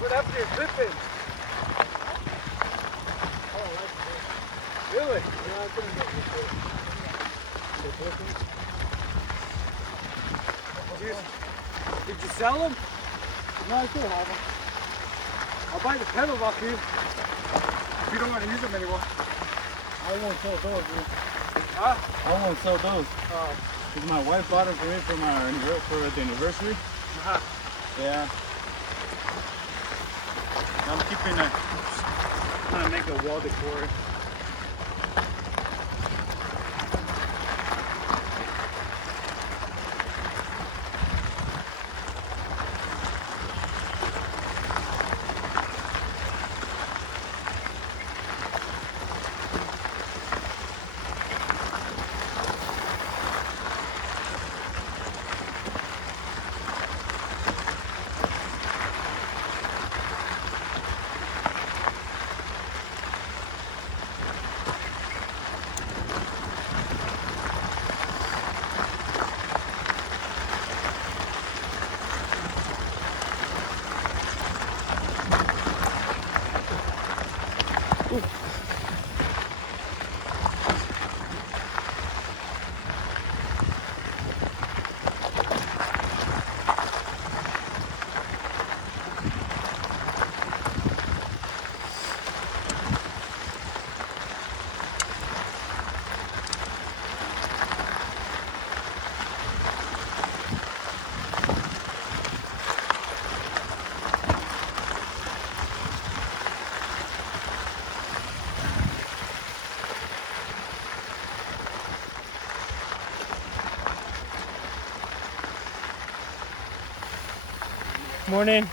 What happened to your clipping? Really? Yeah, I couldn't get Did you sell them? No, I still have them. I'll buy the pedals off you if you don't want to use them anymore. I won't sell those, dude. Huh? I won't sell those. Because my wife bought them for me for the anniversary. Yeah. I'm keeping it. I'm gonna make a wall decor. Morning.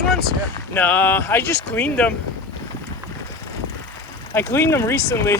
These ones? Yeah. Nah, I just cleaned them. I cleaned them recently.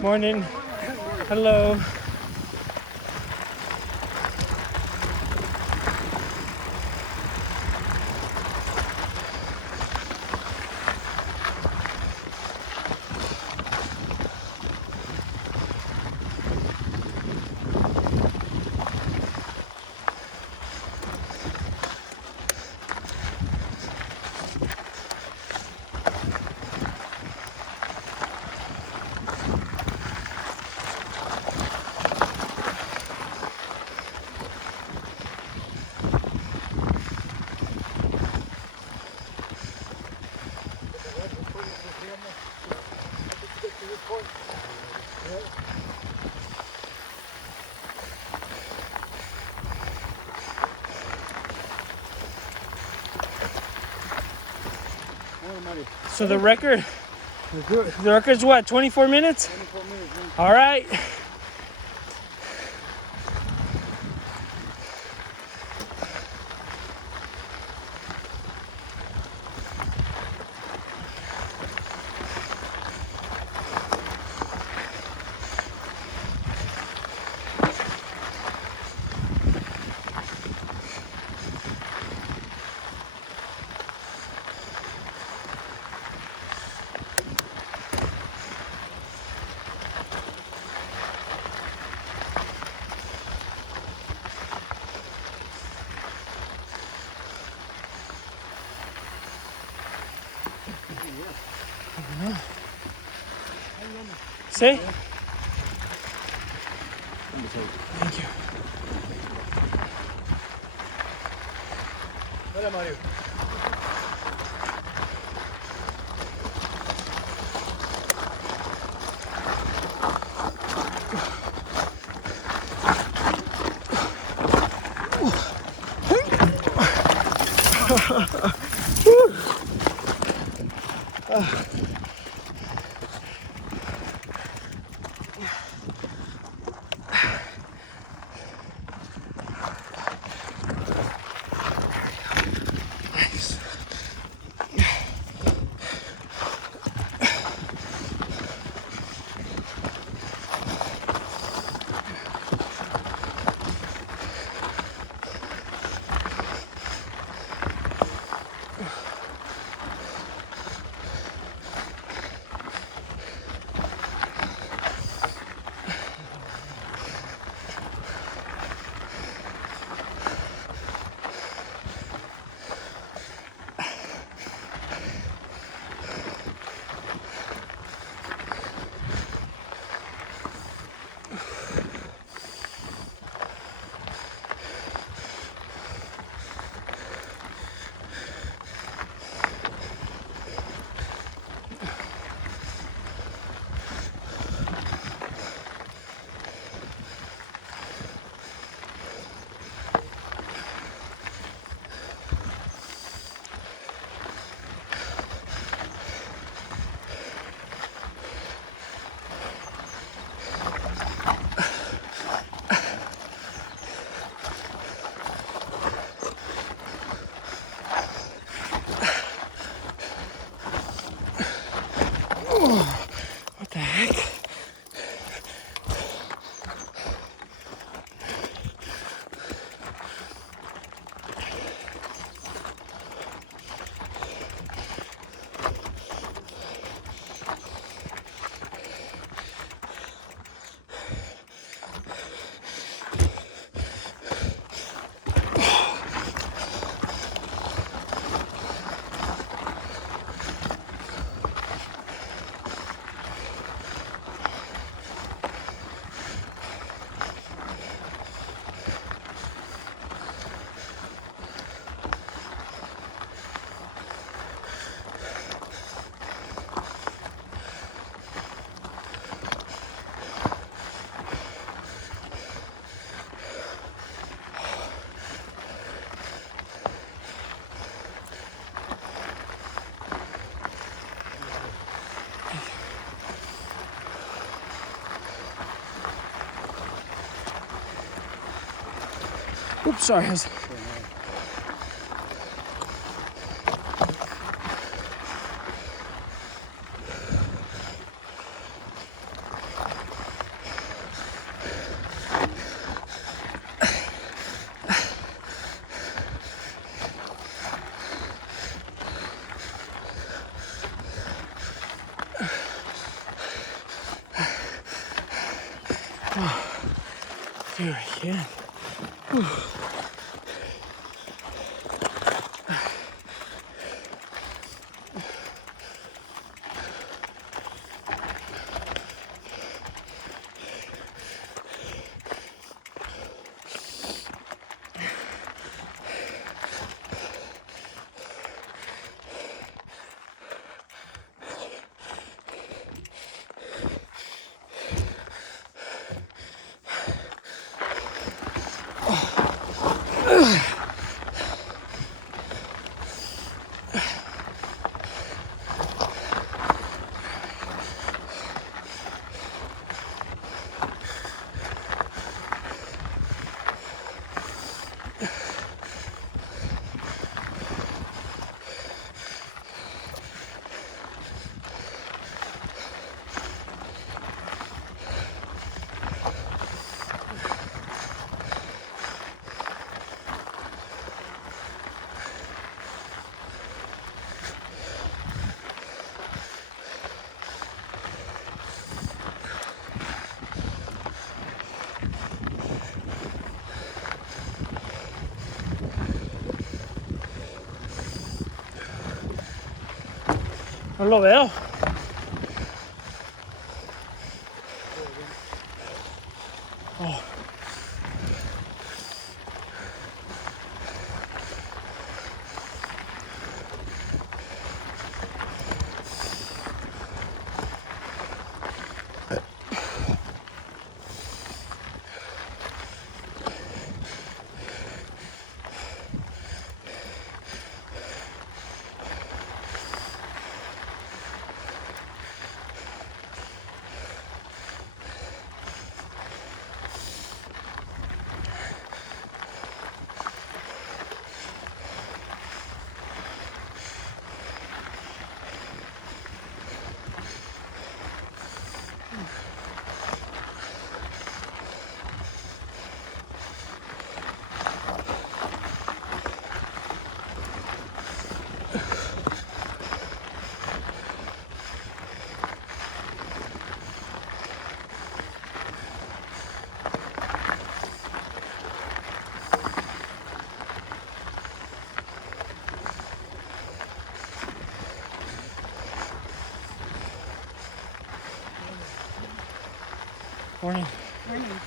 Morning. Hello. So the record's what, 24 minutes? 24 minutes, man. All right. Say? Thank you. Hola, Mario. Oops, sorry. Dude, I can't. No lo veo. Oh. Morning. Morning.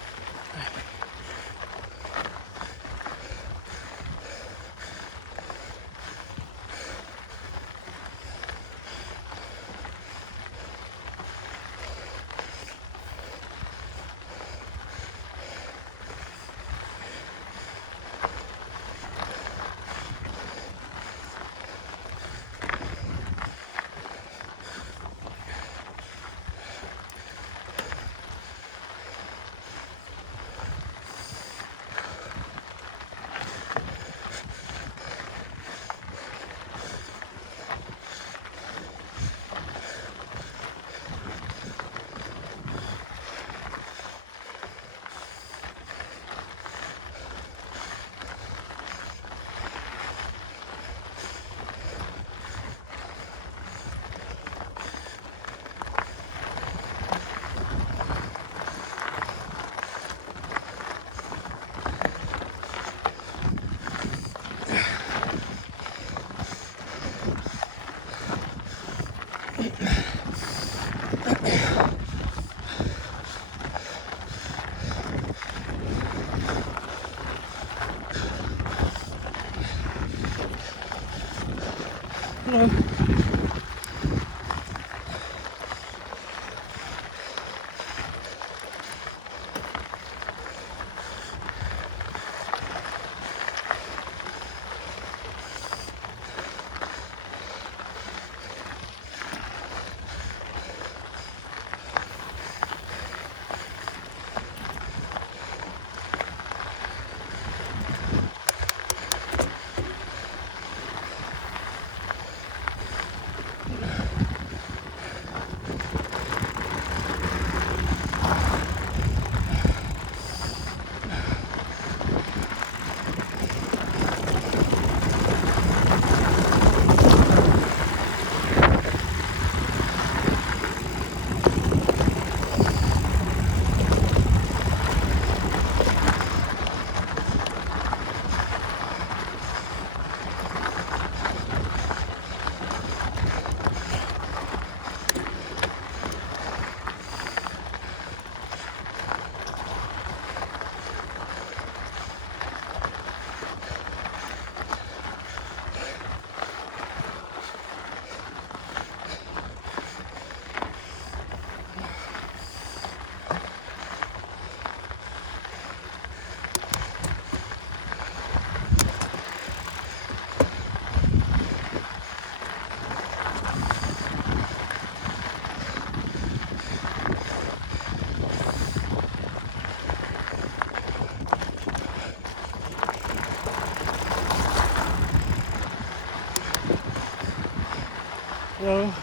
Hello.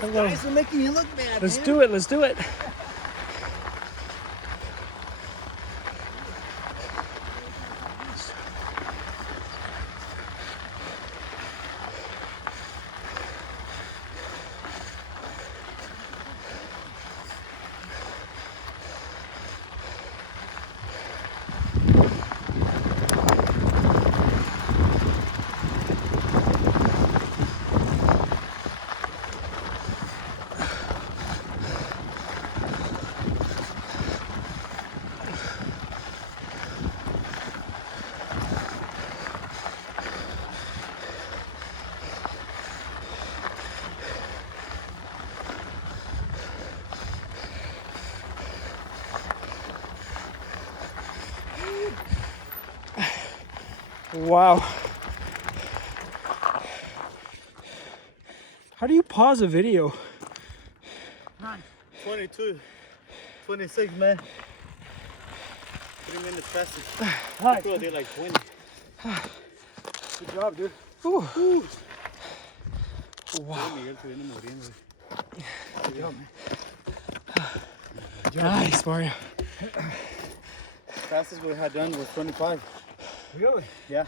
Hello. Guys are making you look bad. Let's do it. Let's do it. Wow. How do you pause a video? 22, 26, man. 3 minutes faster. Hi. People did like 20. Good job, dude. Ooh. Wow. Miguel se viene muriendo. Good job, man. Nice, Mario. Fastest we had done was 25. Really? Yeah.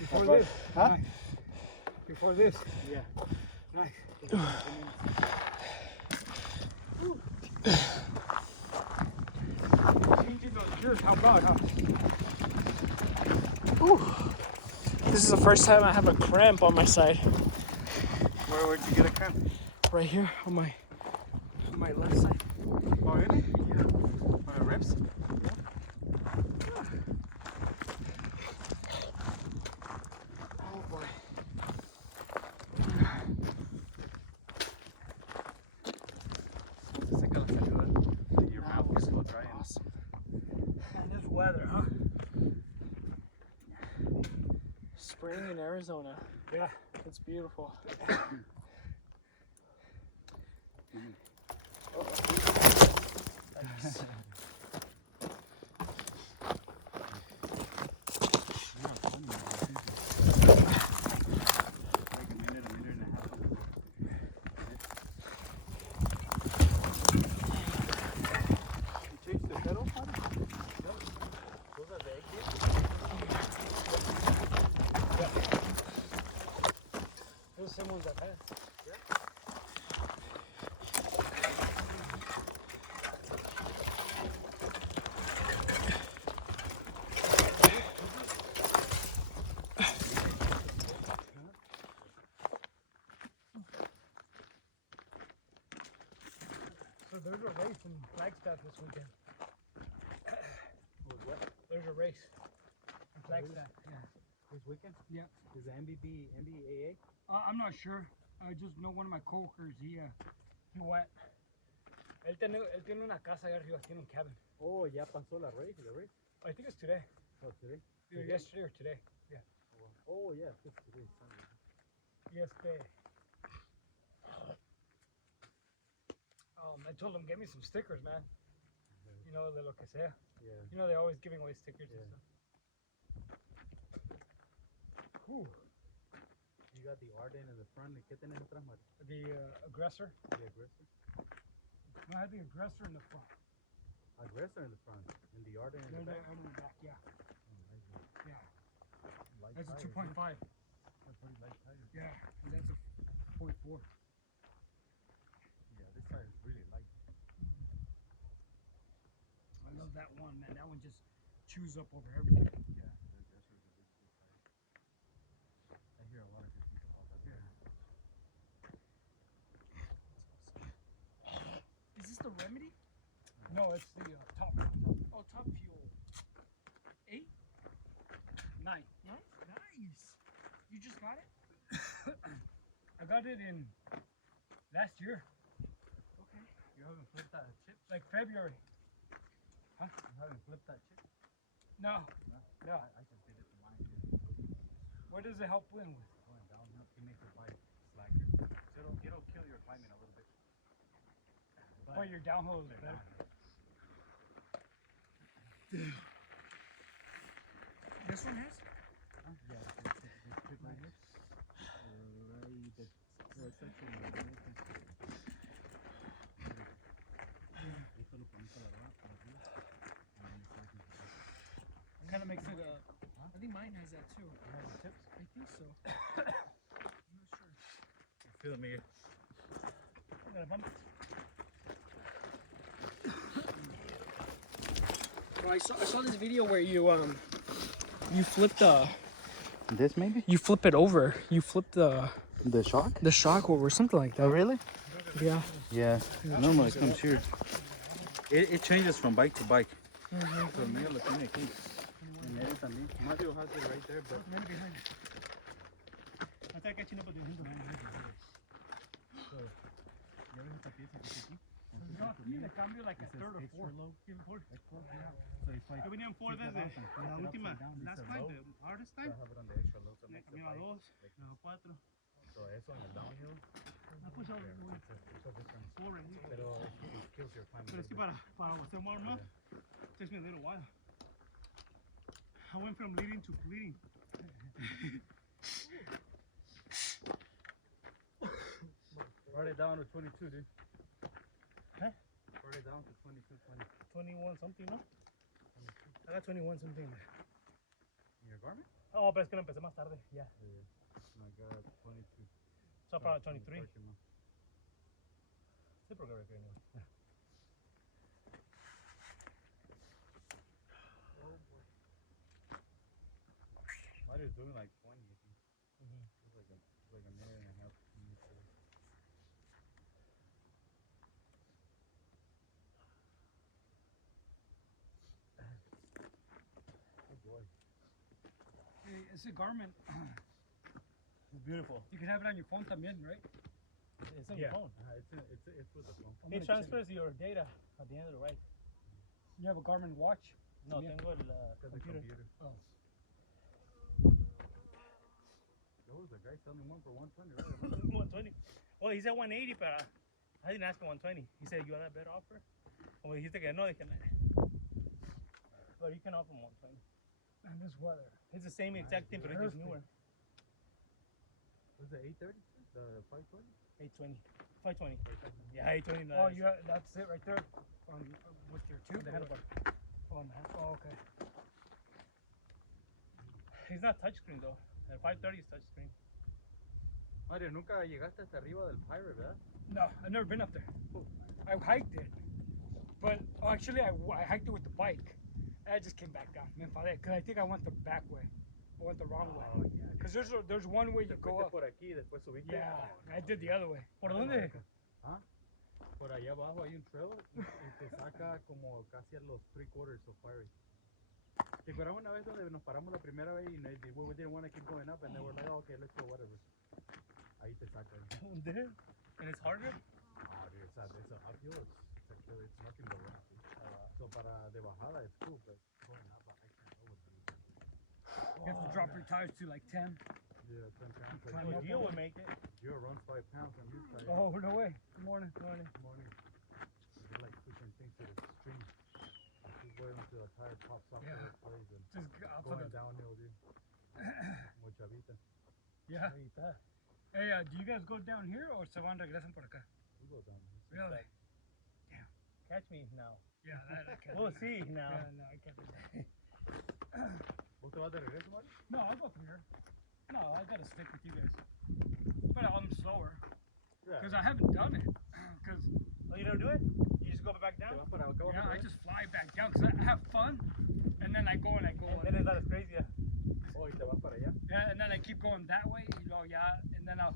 Before About- this? Huh? Nice. Before this? Yeah. Nice. Changing those gears, how about, huh? This is the first time I have a cramp on my side. Where'd you get a cramp? Right here on my left side. Oh, really? Yeah. On the ribs? Oh boy. Your mouth is so dry. Awesome. And this weather, huh? Spring in Arizona. Yeah. It's beautiful. Like a minute and a half. You changed the pedal? Those are the egg Those are the same ones I've had. So there's a race in Flagstaff this weekend. There's there's a race in Flagstaff. Yeah. This weekend? Yeah. Is the NBAA? I'm not sure. I just know one of my coworkers. He went. Él tiene una casa allá arriba. Tiene un cabin. Oh, ya pasó la race. The race? I think it's today. Oh, today? Either yesterday or today. Yeah. Oh, yeah. It's today. Sunday. Yesterday. I told him get me some stickers, man. You know, de lo que sea. Yeah. You know they're always giving away stickers Yeah. and stuff. Whew. You got the Arden in the front. ¿Qué tenés atrás, Mario? The aggressor. The aggressor. No, I had the aggressor in the front. Aggressor in the front. And the Arden in the back. In the back, yeah. Yeah. Light That's a tires, 2.5. huh? That's pretty light tires. Yeah, and that's a 0.4. Yeah, this tire is really light. I love that one, man. That one just chews up over everything. Yeah, that's really good tire. I hear a lot of good things about that. Is this the Remedy? No, it's the top. Oh, Top Fuel. 8? 9. Nice. You just got it? I got it in last year. Okay. You haven't flipped that chip? Like February. Huh? You haven't flipped that chip? No. No. I just did it for mine. What does it help win with? Going downhill, it makes your bike slacker. So it'll kill your climbing a little bit. But your downhill is better. This one has? Yeah, this chip right here. Right there. So it's actually Esto lo pones a la verdad para arriba. It kind of makes it I think mine has that too. Tips? I think so. I'm not sure. Feel me. I got a bump. Well, I saw this video where you flip This maybe? you flip it over. You flip the shock? shock over, something like that. Oh, really? Yeah. Yeah. Normally it comes here. It changes from bike to bike. So el mío lo tiene aquí. En él también. Mario has it right there, but Hasta catching up with him. ¿ya ves esta pieza que está aquí? No, aquí le cambio like a It says third or extra fourth. low. Even fourth. Extra, yeah. So if I Yo venía en Ford take it desde off and flip la it última, upside down, it last says time, low. the hardest So I time. have it on the extra low, so it Me makes the cambiaba bike dos, like me dejó cuatro. so eso en el downhill. I push out Yeah, it's a difference. four right here. Pero it kills your climbing. Pero es que para hacer warm up, takes me a little while. I went from leading to bleeding. Write it down to 22, dude. Huh? Write it down to 22, 20. 21 something, ¿no? I got 21 something. In your Garmin? Oh, pero es que lo empecé más tarde, ya. Yeah. I got 22. So para 23. Parking lot. Sí, porque creo que no. Mario's doing like 20, I think. It's like a minute and a half. Oh boy. It's a Garmin. It's beautiful. You can have it on your phone también, right? It's on Yeah. your phone. It's with the phone. It transfers your data at the end of the ride. You have a Garmin watch? No, Yeah. tengo el Because the computer. computer. Oh. There was a guy selling one for 120, right? 120. Well, he said 180, but I didn't ask him 120. He said, you want a better offer? Como dijiste que no, dije, nah. But you can offer him 120. And this weather. It's the same exact thing, but it's just newer. Was it 830? The 520? 820. 520. Yeah, 820. No, Oh, you have, that's it right there on with your tube. the handlebar. Oh, man. Oh, okay. It's not touchscreen though. The 530 is touchscreen. Mario, nunca llegaste hasta arriba del Pirate, ¿verdad? No, I've never been up there. I hiked it, but actually I hiked it with the bike. And I just came back down. Me enfadé, because I think I went the back way. I went the wrong way. Oh, yeah. Because there's one way you go up. Por aquí, después subiste. Yeah, I did the other way. ¿Por dónde? ¿Ah? Por allá abajo hay un trail y te saca como casi a los 3/4 of Pirate. ¿Te acuerdas una vez donde nos paramos la primera vez y we didn't want to keep going up and they were like, oh, okay, let's go, whatever. Ahí te sacan. Dude, and it's harder. Oh, dude, it's uphill. It's nothing but rock. So para de bajada, it's cool, but going up, I can't go with it. You have to drop your tires to like 10. Yeah, 10 pounds. Climb Like, up Gio on would make it. Gio runs 5 pounds on his tire. Oh, no way. Good morning. Morning. They're like pushing things to the extreme. Just wait until the tire pops off Yeah. the place and Just go out for going the. downhill, dude. Muy chavita. Yeah. Ahí está. Hey, do you guys go down here or se van regresan por acá? We go down. Really? Catch me now. Yeah, I can't. We'll do that. see now. Yeah, no, I can't do that. ¿Vos te vas de regreso, Mario? No, I'll go through here. No, I gotta stick with you guys. But I'm slower. Yeah. Because I haven't done it. Because, Oh, you never do it? You just go back down? ¿Te vas para acá? yeah, I just fly back down because I have fun. And then I go and I go. And then it's not as crazy. Oh, ¿y te vas para allá? Yeah, and then I keep going that way. You know, yeah. And then I'll.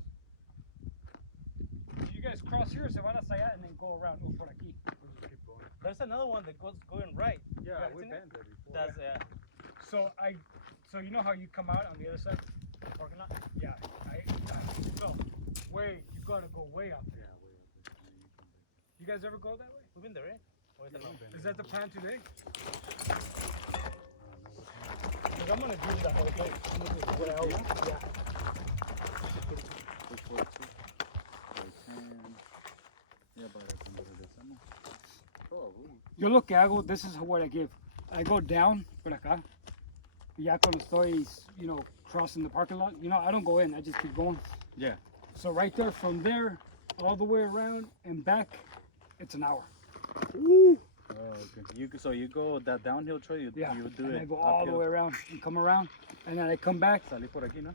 You guys cross here, se van hasta allá, and then go around. Por aquí. We'll just keep going. There's another one that goes going right. Yeah, Yeah, we've isn't it? been there before. That's So you know how you come out on the other side? parking lot. Yeah. So, you gotta go way up. Yeah, way up there. And then you come back. You guys ever go that way? We've been there, right? Or is it not? Is that the plan today? Because I'm gonna do that whole thing. I'm gonna do what I always. Yeah. 242. Like 10. Yeah, but I can do this. Probably. Yo lo que hago, this is what I give. I go down por acá. Y ya cuando estoy, crossing the parking lot, I don't go in. I just keep going. Yeah. So right there, from there, all the way around and back, it's an hour. Oh, okay. So you go that downhill trail, you do and it. I go all the way around and come around, and then I come back. Salí por aquí, ¿no?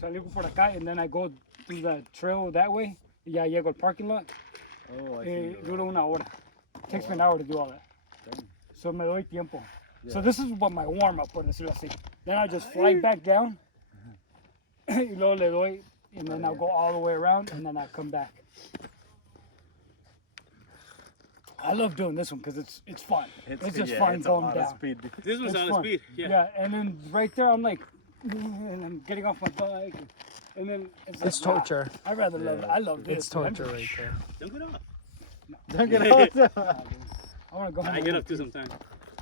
Salgo por acá, and then I go through the trail that way. Y ya llego al parking lot. Oh, I see. Duro una hora. Takes me an hour to do all that. Damn. So me doy tiempo. Yeah. So this is what my warm up, por decirlo así. Then I just fly back down. Y luego le doy, and then I'll go all the way around, and then I come back. I love doing this one because it's fun. It's just fun it's going a lot down. Of speed. This one's It's out fun. of speed. Yeah. Yeah, and then right there I'm like, and I'm getting off my bike, and then it's It's like, torture. I rather love it. I love this. It's torture right there. Don't get off. Don't get out. I want to go home. I get up too sometimes.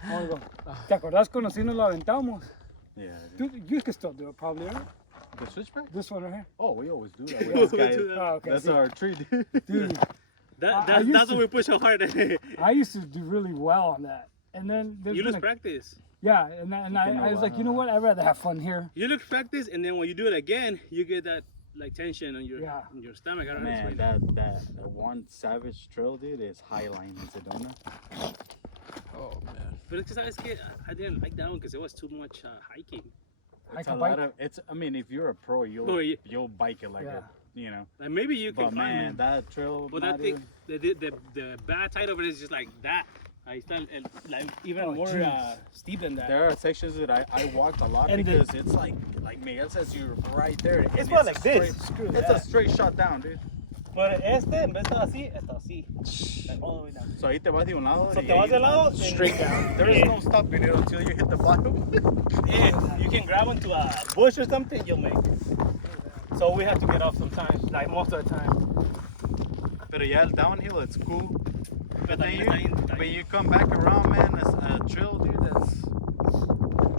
I want to go. ¿Te acordás cuando sí nos lo aventamos? Yeah. Dude, you can still do it probably, right? The switchback? This one right here. Oh, we always do that. We With this always guy. do that. Oh, okay. That's see, our treat, dude. dude, I used That's to- what we push so hard. I used to do really well on that, and then there's You been lose a- practice. Yeah, and I was like, you know what? I'd rather have fun here. You lose practice, and then when you do it again, you get that like tension on your Yeah. on your stomach. I don't know. how to Man, explain that one savage trail, dude, is Highline in Sedona. Oh man. But it's because I didn't like that one because it was too much hiking. I It's can a bike. lot of. It's. I mean, if you're a pro, Oh, yeah. you'll bike it like Yeah. Like maybe you can But climb man, it. that trail. But that Mario, thing, the bad side of it is just like that. Ahí está like even Oh, more jeez. steep than that. There are sections that I walked a lot And the- because it's like Miguel says, you're right there. and It's more a like this. straight- Screw It's that. a straight shot down, dude. But en vez de así, está así. Like all the way down. So ahí te vas de un lado. So y te vas ahí- de lado, Straight down. There is Yeah. no stopping it until you hit the bottom. Yeah, you can grab onto a bush or something, you'll make it. So we have to get off sometimes, like most of the time. Pero ya el downhill, it's cool. But then también when you come back around, man, it's a trail, dude.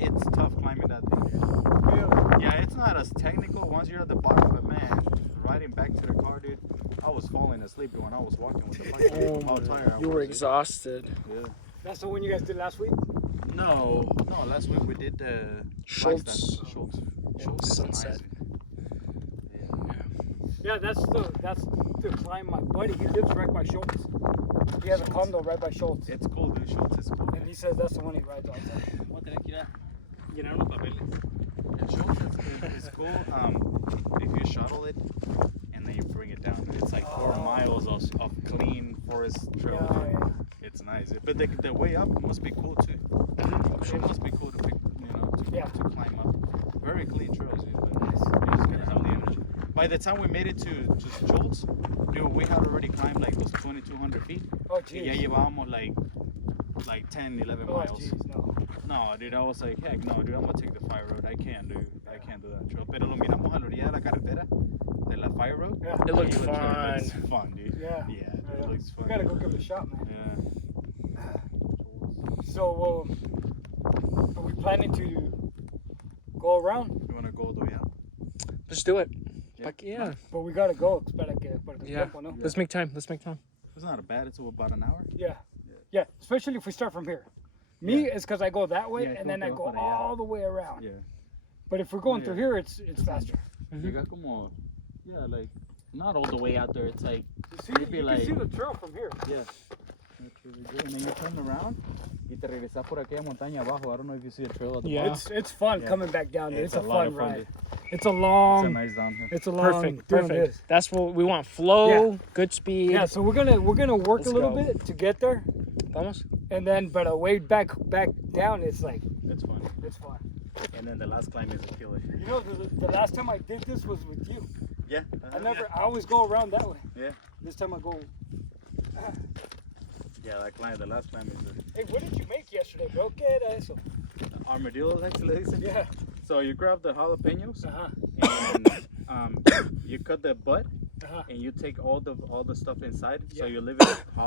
It's tough climbing that thing. Yeah, it's not as technical once you're at the bottom, but man, riding back to the car, dude, I was falling asleep when I was walking with the bike. Oh How tired I You were was. exhausted. Yeah. That's the one you guys did last week. No, last week we did the Schultz. Schultz. And Schultz is Sunset. Yeah, that's to climb my buddy. He lives right by Schultz. He has a condo right by Schultz, It's cool, dude. Schultz is cool. and he says that's the one he rides all the time. Vamos a tener que ir a llenar unos papeles. And Schultz is cool. If you shuttle it and then you bring it down, it's like 4 miles of clean forest trail. Yeah, yeah. It's nice. But the way up must be cool too. It must be cool to pick, to climb up. Very clean trails, dude. But you just gotta have the energy. By the time we made it to Schultz, dude, we had already climbed like those 2,200 feet. Oh, Y ya geez. llevábamos like like 10, 11 Oh, miles. jeez, no. No, dude, I was like, heck no, dude, I'm gonna take the fire road. I can't do that trail. Pero lo miramos a la orilla de la carretera, de la fire road. Yeah. It looked It looks fun. fun, dude. Yeah. Yeah, it looks We fun. gotta go give it a shot, man. Yeah. So, are we planning to go around? You wanna go all the way out? Let's do it. Yeah. Like, yeah. But we gotta go. It's para que Yeah. tiempo, no? Let's make time. Let's make time. It's not bad. It's about an hour. Yeah. Yeah, especially if we start from here. Me, it's because I go that way, Yeah, and then I go por allá. all the way around. Yeah. But if we're going Yeah. through here, it's faster. Llega como, yeah, like not all the way out there. It's like You see, Maybe you like- can see the trail from here. yeah. That's really good. And then you turn around y te regresas por aquella montaña abajo. I don't know if you see the trail at the Yeah. bottom. It's fun Yeah. coming back down there. It's a lot fun of fun, ride. dude. It's a It's a long. nice downhill. It's a long. Perfect. doing Perfect. this. That's what we want. Flow, good speed. Yeah, so we're gonna work Let's a little go. bit to get there, Vamos. and then but a way back down, it's like It's fun. it's fun. And then the last climb is a killer. You know, the last time I did this was with you. Yeah. I always go around that way. Yeah. This time I go. Yeah, that climb. The last climb is Hey, what did you make yesterday, bro? ¿Qué era eso? the armadillo, actually. Yeah. So you grab the jalapenos Uh-huh. and you cut the butt Uh-huh. and you take all the stuff inside. So Yeah. you leave it